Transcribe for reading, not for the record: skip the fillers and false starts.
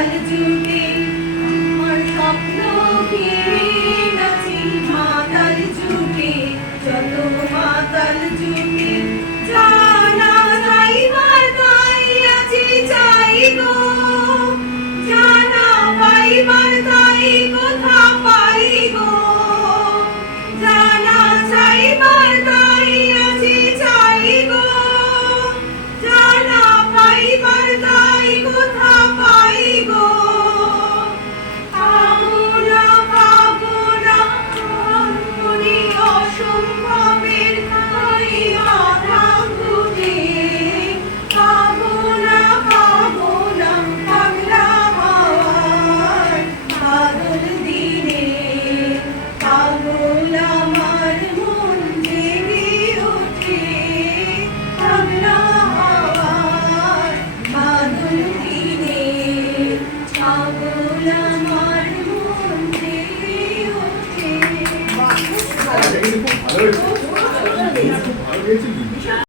মাতাল জুটে আমার স্বপ্ন ঘিরে নাচি মাতাল জুটে যত মাতাল জুটে জানা যাইবার তাই আছি চাই গো জানা পাইবার তাই কোথা পাই গো জানা চাইবার তাই আছি চাই গো জানা পাইবার তাই কোথা পাই গো পাবো না মনে অসম্ভবের তাই আধা ঘুটে পাবো না পাগলা হওয়ার পাগল দিনে পাগল আমার মন জেগে ওঠে পাগলা হওয়ার পাগল দিনে পাগল আমার মন জেগে ওঠে। খুব ভালো